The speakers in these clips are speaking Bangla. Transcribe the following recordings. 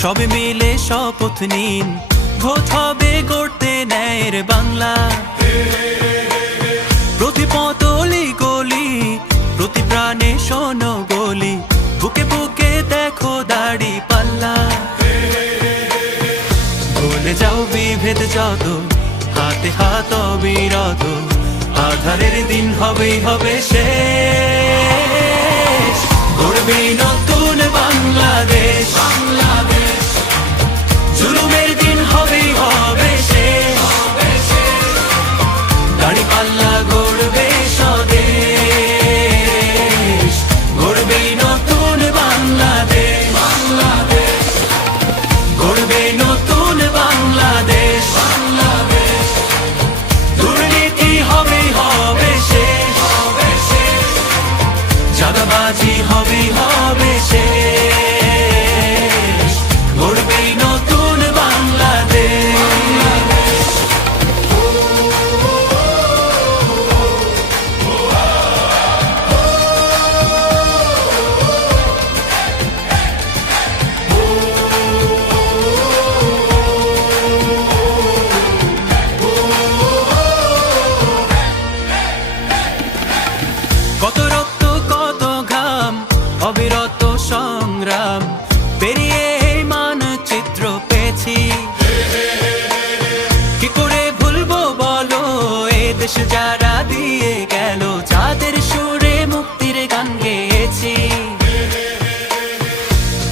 সবে মিলে শপথ নিন, ভোট হবে গড়তে ন্যায়ের বাংলা। প্রতি পতলি গলি, প্রতি প্রাণে শোনো গলি, বুকে বুকে দেখো দাড়ি পাল্লা। ভুলে যাও বিভেদ যত, হাতে হাত অবিরত, আধারের দিন হবেই হবে শেষ। গড়বে নতুন বাংলাদেশ, জুলুমের দিন হবেই হবে শেষ। দাড়ি পাল্লা গড়বে স্বদেশ, গড়বে নতুন বাংলাদেশ, গড়বে নতুন বাংলাদেশ। দুর্নীতি হবেই হবে শেষ, চাঁদাবাজি হবেই হবে শেষ। গড়বে নতুন বাংলাদেশ। কত রক্ত কত ঘাম, অবিরত সংগ্রাম পেরিয়ে এই মানচিত্র পেয়েছি। কি করে ভুলবো বলো এ দেশ যারা দিয়ে গেল, যাদের সুরে মুক্তির গান গেয়েছি।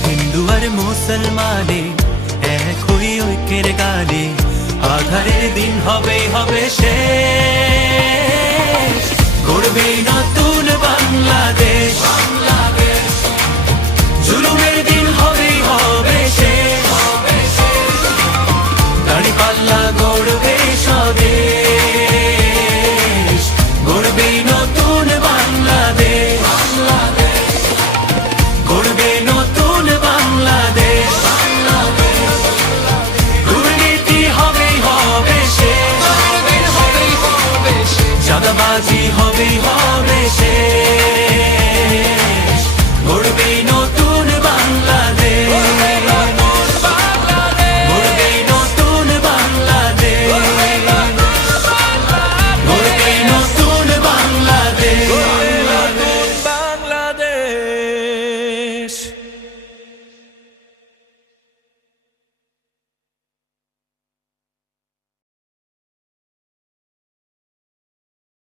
হিন্দু আর মুসলমানে এক হই ঐক্যের গানে, আধারের দিন হবে হবে শেষ। গড়বে নতুন